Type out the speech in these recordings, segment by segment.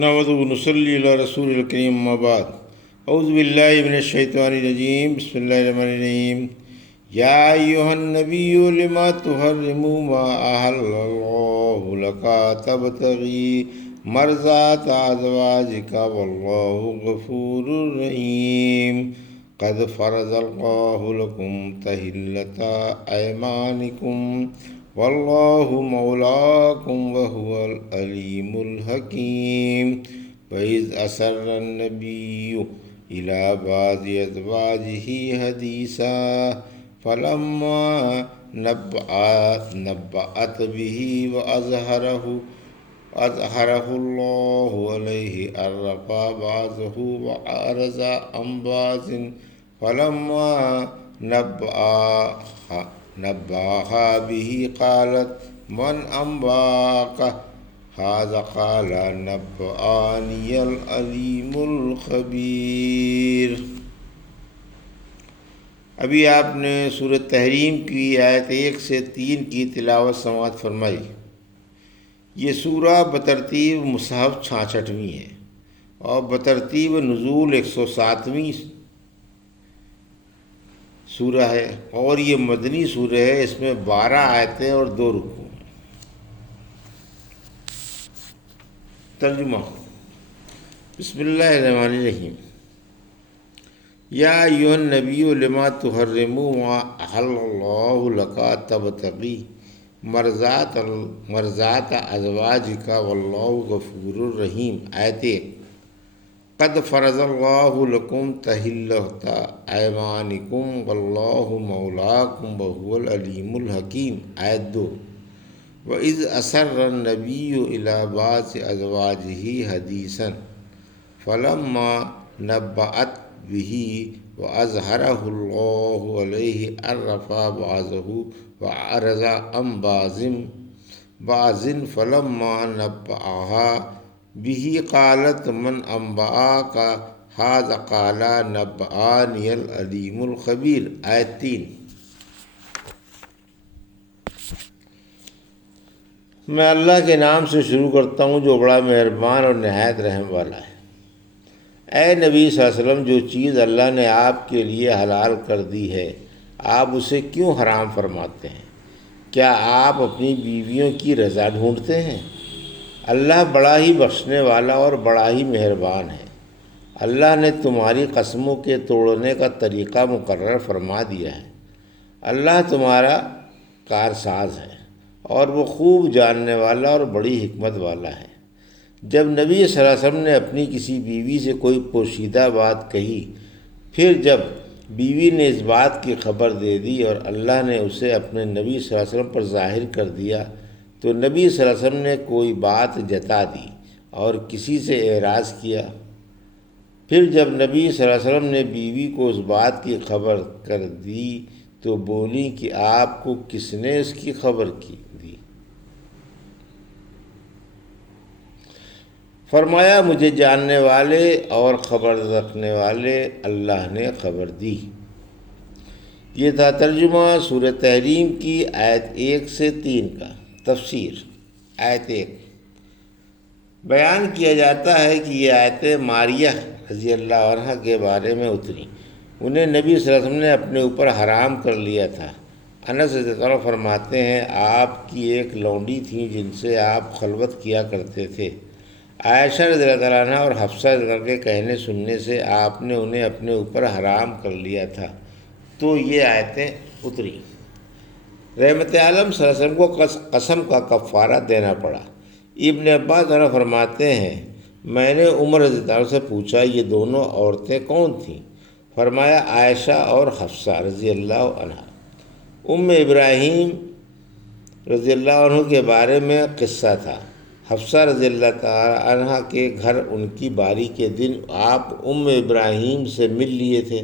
نحمدہ و نصلی علی رسول الکریم اما بعد اعوذ باللہ من الشیطان الرجیم بسم اللہ الرحمن الرحیم یا ایہا النبی لما تحرم ما احل اللہ لک تبتغی مرضات ازواجک واللہ غفور رحیم قد فرض اللہ لکم تحلۃ ایمانکم واللہ مولاکم وہو العلیم الحکیم وَإِذْ أَسَرَّ النَّبِيُّ إِلَىٰ بَعْضِ أَزْوَاجِهِ حَدِيثًا فَلَمَّا نَبَّأَتْ بِهِ وَأَظْهَرَهُ اللَّهُ عَلَيْهِ عَرَّفَ بَعْضَهُ وَأَعْرَضَ عَن بَعْضٍ فَلَمَّا نبأها به قالت من أنبأك هذا قال نبأني العليم الخبير۔ ابھی آپ نے سورۃ تحریم کی آیت 1 سے 3 کی تلاوت سماعت فرمائی۔ یہ سورہ بترتیب مصحف 66ویں ہے اور بترتیب نزول 107ویں سورہ ہے، اور یہ مدنی سورہ ہے۔ اس میں 12 آیتیں اور 2 رکوع ہیں۔ ترجمہ۔ بسم اللہ الرحمن الرحیم۔ یا ایھا النبی لما تحرم ما احل اللہ لک تبتغی مرضات ازواجک واللہ غفور رحیم۔ آیت 1۔ قد فرض اللہ لکم تحلۃ ایمانکم واللہ مولاکم وہو العلیم الحکیم۔ آیت 2۔ وَإِذْ أَسَرَّ النَّبِيُّ إِلَىٰ بَعْضِ أَزْوَاجِهِ حَدِيثًا فَلَمَّا نَبَّأَتْ بِهِ وَأَظْهَرَهُ اللَّهُ عَلَيْهِ عَرَّفَ بَعْضَهُ وَأَعْرَضَ عَن بَعْضٍ فَلَمَّا نَبَّأَهَا بِهِ قَالَتْ مَنْ أَنبَأَكَ هَٰذَا قَالَ نَبَّأَنِيَ الْعَلِيمُ الْخَبِيرُ۔ آیت 3۔ میں اللہ کے نام سے شروع کرتا ہوں جو بڑا مہربان اور نہایت رحم والا ہے۔ اے نبی صلی اللہ علیہ وسلم، جو چیز اللہ نے آپ کے لیے حلال کر دی ہے آپ اسے کیوں حرام فرماتے ہیں؟ کیا آپ اپنی بیویوں کی رضا ڈھونڈتے ہیں؟ اللہ بڑا ہی بخشنے والا اور بڑا ہی مہربان ہے۔ اللہ نے تمہاری قسموں کے توڑنے کا طریقہ مقرر فرما دیا ہے۔ اللہ تمہارا کارساز ہے اور وہ خوب جاننے والا اور بڑی حکمت والا ہے۔ جب نبی صلی اللہ علیہ وسلم نے اپنی کسی بیوی سے کوئی پوشیدہ بات کہی، پھر جب بیوی نے اس بات کی خبر دے دی اور اللہ نے اسے اپنے نبی صلی اللہ علیہ وسلم پر ظاہر کر دیا، تو نبی صلی اللہ علیہ وسلم نے کوئی بات جتا دی اور کسی سے اعراض کیا۔ پھر جب نبی صلی اللہ علیہ وسلم نے بیوی کو اس بات کی خبر کر دی تو بولی کہ آپ کو کس نے اس کی خبر دی؟ فرمایا مجھے جاننے والے اور خبر رکھنے والے اللہ نے خبر دی۔ یہ تھا ترجمہ سورۃ تحریم کی آیت 1 سے 3 کا۔ تفسیر۔ آیت 1۔ بیان کیا جاتا ہے کہ یہ آیتیں ماریہ رضی اللہ عنہ کے بارے میں اتری۔ انہیں نبی صلی اللہ علیہ وسلم نے اپنے اوپر حرام کر لیا تھا۔ انس رضی اللہ عنہ فرماتے ہیں آپ کی ایک لونڈی تھیں جن سے آپ خلوت کیا کرتے تھے۔ عائشہ رضی اللہ عنہ اور حفصہ رضی اللہ عنہ کے کہنے سننے سے آپ نے انہیں اپنے اوپر حرام کر لیا تھا، تو یہ آیتیں اتری۔ رحمت عالم صلی اللہ علیہ وسلم کو قسم کا کفارہ دینا پڑا۔ ابن عباس عنہ فرماتے ہیں میں نے عمر رضی اللہ عنہ سے پوچھا یہ دونوں عورتیں کون تھیں؟ فرمایا عائشہ اور حفصہ رضی اللہ عنہ۔ ابراہیم رضی اللہ عنہ کے بارے میں قصہ تھا۔ حفصہ رضی اللہ تعالی عنہ کے گھر ان کی باری کے دن آپ ابراہیم سے مل لیے تھے۔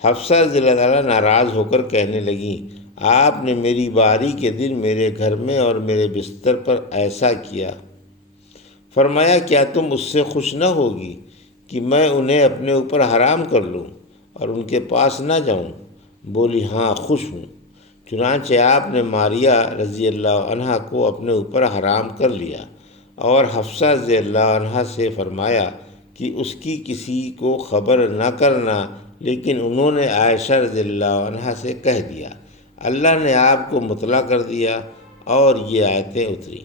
حفصہ رضی اللہ تعالیٰ ناراض ہو کر کہنے لگیں آپ نے میری باری کے دن میرے گھر میں اور میرے بستر پر ایسا کیا۔ فرمایا کیا تم اس سے خوش نہ ہوگی کہ میں انہیں اپنے اوپر حرام کر لوں اور ان کے پاس نہ جاؤں؟ بولی ہاں خوش ہوں۔ چنانچہ آپ نے ماریہ رضی اللہ عنہ کو اپنے اوپر حرام کر لیا اور حفصہ رضی اللہ عنہا سے فرمایا کہ اس کی کسی کو خبر نہ کرنا، لیکن انہوں نے عائشہ رضی اللہ عنہا سے کہہ دیا۔ اللہ نے آپ کو مطلع کر دیا اور یہ آیتیں اتری۔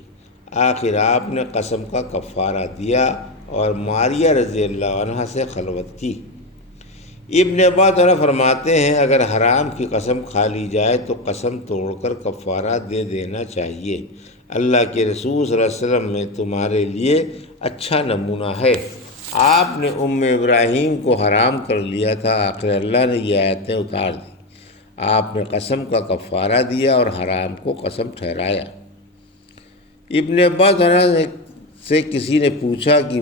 آخر آپ نے قسم کا کفارہ دیا اور ماریہ رضی اللہ عنہا سے خلوت کی۔ ابن عباس فرماتے ہیں اگر حرام کی قسم کھا لی جائے تو قسم توڑ کر کفارہ دے دینا چاہیے۔ اللہ کے رسول صلی اللہ علیہ وسلم میں تمہارے لیے اچھا نمونہ ہے۔ آپ نے ابراہیم کو حرام کر لیا تھا، آخر اللہ نے یہ آیتیں اتار دی۔ آپ نے قسم کا کفارہ دیا اور حرام کو قسم ٹھہرایا۔ ابن عباس سے کسی نے پوچھا کہ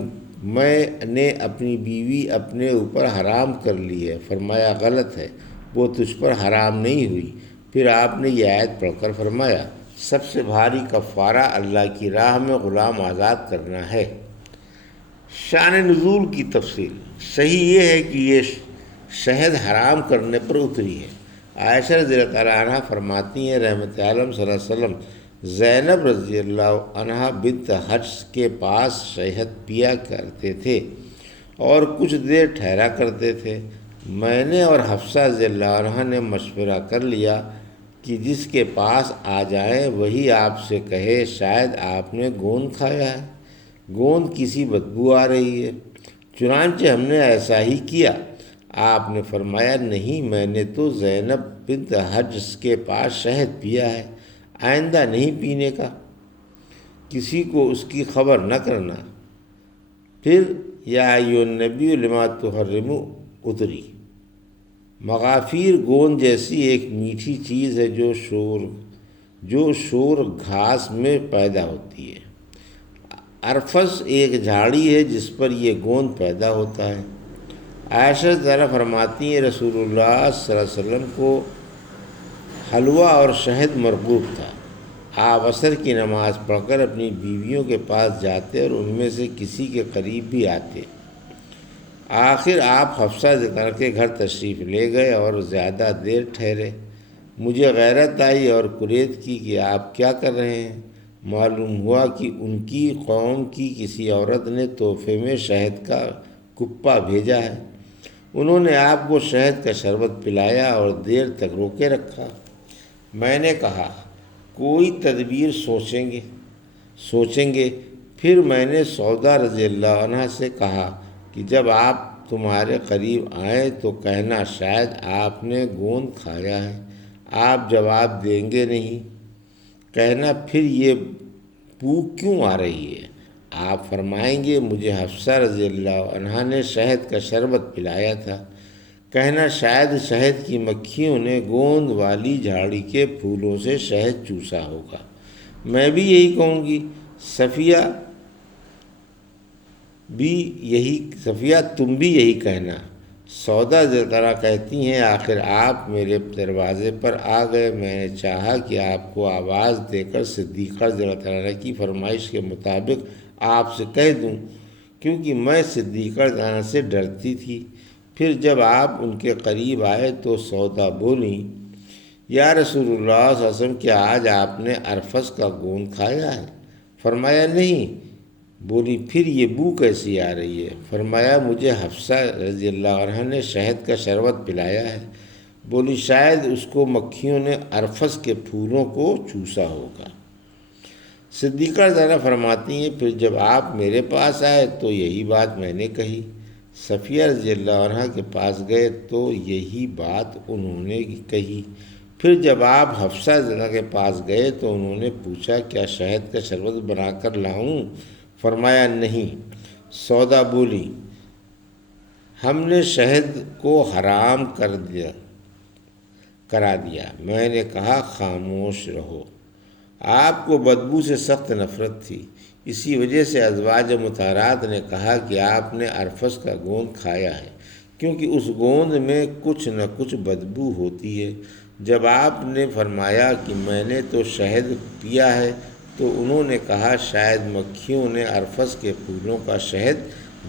میں نے اپنی بیوی اپنے اوپر حرام کر لی ہے، فرمایا غلط ہے، وہ تجھ پر حرام نہیں ہوئی۔ پھر آپ نے یہ آیت پڑھ کر فرمایا سب سے بھاری کفارہ اللہ کی راہ میں غلام آزاد کرنا ہے۔ شان نزول کی تفصیل صحیح یہ ہے کہ یہ شہد حرام کرنے پر اتری ہے۔ عائشہ رضی اللہ تعالیٰ عنہ فرماتی ہیں رحمت عالم صلی اللہ علیہ وسلم زینب رضی اللہ عنہ بنت حجص کے پاس شہد پیا کرتے تھے اور کچھ دیر ٹھہرا کرتے تھے۔ میں نے اور حفصہ رضی اللہ عنہ نے مشورہ کر لیا کہ جس کے پاس آ جائیں وہی آپ سے کہے شاید آپ نے گوند کھایا ہے، گوند کسی بدبو آ رہی ہے۔ چنانچہ ہم نے ایسا ہی کیا۔ آپ نے فرمایا نہیں، میں نے تو زینب بنت حجص کے پاس شہد پیا ہے، آئندہ نہیں پینے کا، کسی کو اس کی خبر نہ کرنا۔ پھر یا ایھا النبی لما تحرم اتری۔ مغافیر گوند جیسی ایک میٹھی چیز ہے جو شور گھاس میں پیدا ہوتی ہے۔ ارفس ایک جھاڑی ہے جس پر یہ گوند پیدا ہوتا ہے۔ عائشہ ذرا فرماتی ہیں رسول اللہ صلی اللہ علیہ وسلم کو حلوہ اور شہد مرغوب تھا۔ آپ عصر کی نماز پڑھ کر اپنی بیویوں کے پاس جاتے اور ان میں سے کسی کے قریب بھی آتے۔ آخر آپ حفصہ کے گھر تشریف لے گئے اور زیادہ دیر ٹھہرے۔ مجھے غیرت آئی اور کریت کی کہ آپ کیا کر رہے ہیں۔ معلوم ہوا کہ ان کی قوم کی کسی عورت نے تحفے میں شہد کا کپا بھیجا ہے۔ انہوں نے آپ کو شہد کا شربت پلایا اور دیر تک روکے رکھا۔ میں نے کہا کوئی تدبیر سوچیں گے۔ پھر میں نے سودا رضی اللہ عنہ سے کہا کہ جب آپ تمہارے قریب آئیں تو کہنا شاید آپ نے گوند کھایا ہے۔ آپ جواب دیں گے نہیں، کہنا پھر یہ بو کیوں آ رہی ہے؟ آپ فرمائیں گے مجھے حفصہ رضی اللہ عنہا نے شہد کا شربت پلایا تھا، کہنا شاید شہد کی مکھیوں نے گوند والی جھاڑی کے پھولوں سے شہد چوسا ہوگا۔ میں بھی یہی کہوں گی، صفیہ تم بھی یہی کہنا۔ سودا ذرا کہتی ہیں آخر آپ میرے دروازے پر آ گئے، میں نے چاہا کہ آپ کو آواز دے کر صدیقہ رضی اللہ تعالیٰ کی فرمائش کے مطابق آپ سے کہہ دوں، کیونکہ میں صدیقہ رضی اللہ عنہ سے ڈرتی تھی۔ پھر جب آپ ان کے قریب آئے تو سودا بولی یا رسول اللہ صلی اللہ علیہ وسلم کیا آج آپ نے ارفس کا گوند کھایا ہے؟ فرمایا نہیں۔ بولی پھر یہ بو کیسی آ رہی ہے؟ فرمایا مجھے حفصہ رضی اللہ عنہ نے شہد کا شربت پلایا ہے۔ بولی شاید اس کو مکھیوں نے ارفس کے پھولوں کو چوسا ہوگا۔ صدیقہ رضی اللہ فرماتی ہیں پھر جب آپ میرے پاس آئے تو یہی بات میں نے کہی۔ صفیہ رضی اللہ عنہ کے پاس گئے تو یہی بات انہوں نے کہی۔ پھر جب آپ حفصہ رضی اللہ کے پاس گئے تو انہوں نے پوچھا کیا شہد کا شربت بنا کر لاؤں؟ فرمایا نہیں۔ سودا بولی ہم نے شہد کو حرام کرا دیا۔ میں نے کہا خاموش رہو۔ آپ کو بدبو سے سخت نفرت تھی، اسی وجہ سے ازواج مطہرات نے کہا کہ آپ نے ارفس کا گوند کھایا ہے، کیونکہ اس گوند میں کچھ نہ کچھ بدبو ہوتی ہے۔ جب آپ نے فرمایا کہ میں نے تو شہد پیا ہے تو انہوں نے کہا شاید مکھیوں نے ارفس کے پھولوں کا شہد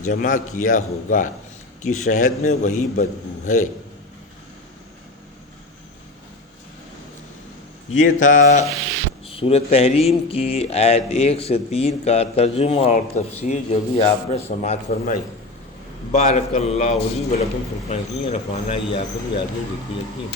جمع کیا ہوگا کہ شہد میں وہی بدبو ہے۔ یہ تھا سورۃ تحریم کی آیت 1 سے 3 کا ترجمہ اور تفسیر جو بھی آپ نے سماعت فرمائی۔ بارک اللہ علی ولکم فی القرآن، رفعنا ایاکم بہذا الذکر الحکیم۔